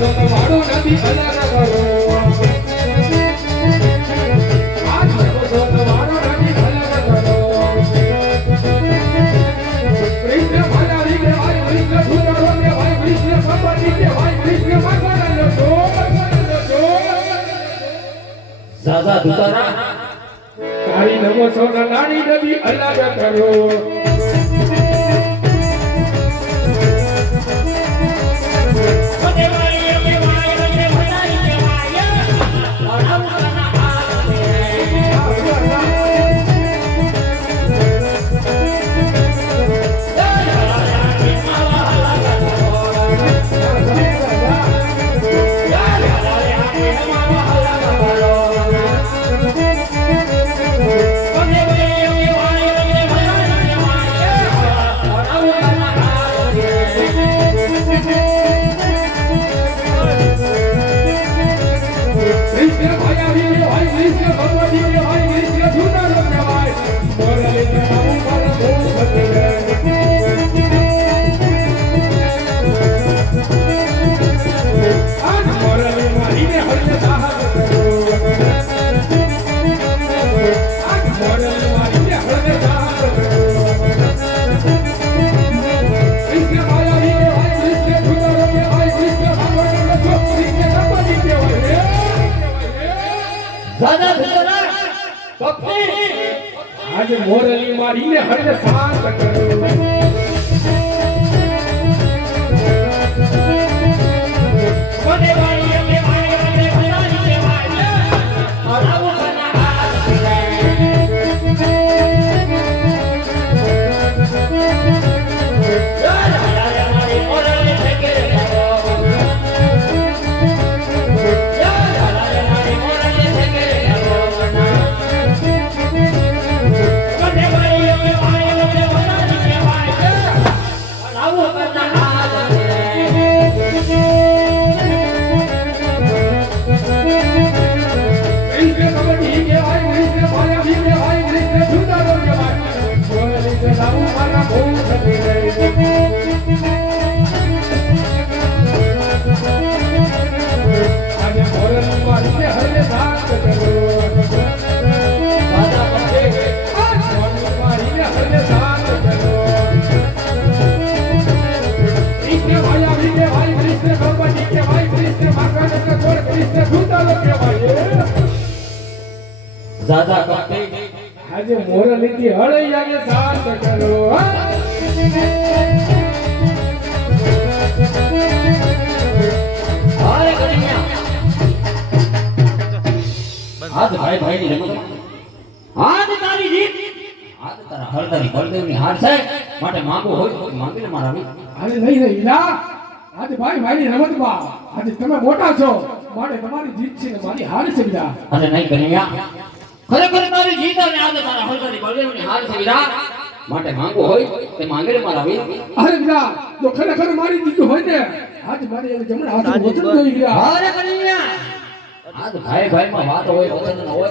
તમારું નથી અલગ કરો દાદા દુતારા કાળી નમો સોના નાની નદી અલગ કરો. દુતારા ભક્તિ. આજે મોરલી મારીને હરિને શાંત કરો દાદા આજે મોરલીથી હળૈયાને શાંત કરો હાથ ભાઈ ભાઈ ની રમત. હાથ તારી જીત. હાથ તારા હળદરી બળદેવની હાર છે. માટે માંગો હોય તો માંગીને મારા અરે નહીં નહીં ના આજે ભાઈ ભાઈની રમતમાં આજે તમે મોટા છો. માટે તમારી જીત છે ને મારી હાર છે બીજા અને નહીં કન્યા. ખરેખર તારી જીત અને આજે તારા બળદેવની હાર છે બીજા માટે માંગો હોય તે માંગીને મારા વી અરે બીજા જો ખરેખર મારી જીત હોય ને. આજ મારી જમણા હાથ વચન જોઈ ગયા હારે કન્યા. આજ ભાઈ ભાઈ માં વાત હોય વચન ન હોય